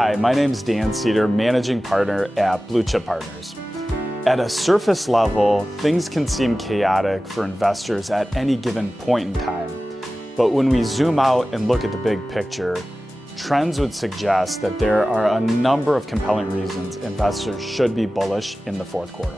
Hi, my name is Dan Seder, Managing Partner at Blue Chip Partners. At a surface level, things can seem chaotic for investors at any given point in time. But when we zoom out and look at the big picture, trends would suggest that there are a number of compelling reasons investors should be bullish in the fourth quarter.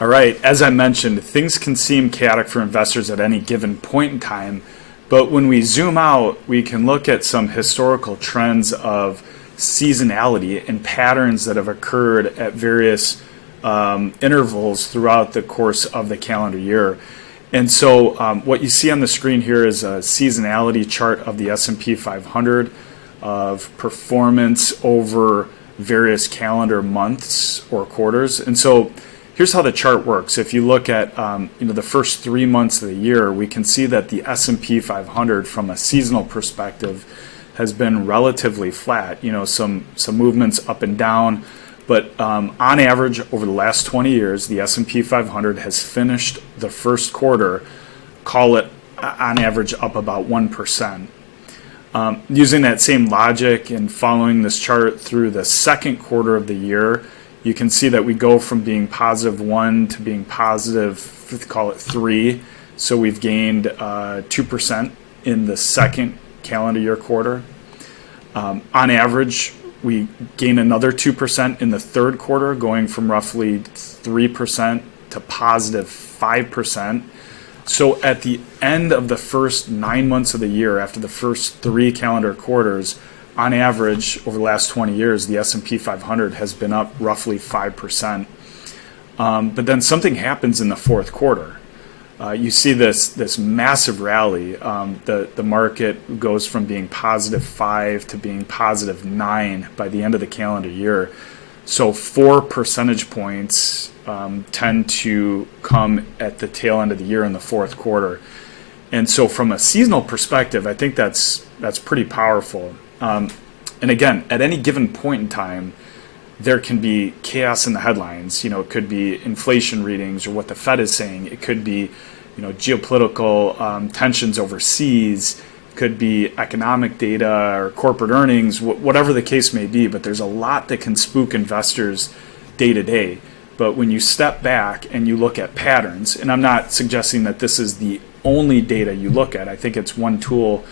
All right, as I mentioned, things can seem chaotic for investors at any given point in time, but when we zoom out, we can look at some historical trends of seasonality and patterns that have occurred at various intervals throughout the course of the calendar year. And so what you see on the screen here is a seasonality chart of the S&P 500 of performance over various calendar months or quarters. And so here's how the chart works. If you look at the first 3 months of the year, we can see that the S&P 500 from a seasonal perspective has been relatively flat. Some movements up and down, but on average over the last 20 years, the S&P 500 has finished the first quarter, call it on average up about 1%. Using that same logic and following this chart through the second quarter of the year, you can see that we go from being positive 1 to being positive, call it 3. So we've gained 2% in the second calendar year quarter. On average, we gain another 2% in the third quarter, going from roughly 3% to positive 5%. So at the end of the first 9 months of the year, after the first 3 calendar quarters, on average, over the last 20 years, the S&P 500 has been up roughly 5%. But then something happens in the fourth quarter. You see this massive rally. The market goes from being positive 5 to being positive 9 by the end of the calendar year. So 4 percentage points tend to come at the tail end of the year in the fourth quarter. And so from a seasonal perspective, I think that's pretty powerful. And again, at any given point in time, there can be chaos in the headlines. It could be inflation readings or what the Fed is saying. It could be, geopolitical tensions overseas. It could be economic data or corporate earnings, whatever the case may be. But there's a lot that can spook investors day to day. But when you step back and you look at patterns, and I'm not suggesting that this is the only data you look at. I think it's one tool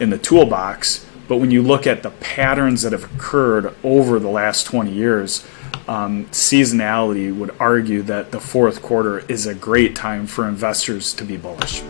in the toolbox. But when you look at the patterns that have occurred over the last 20 years, seasonality would argue that the fourth quarter is a great time for investors to be bullish.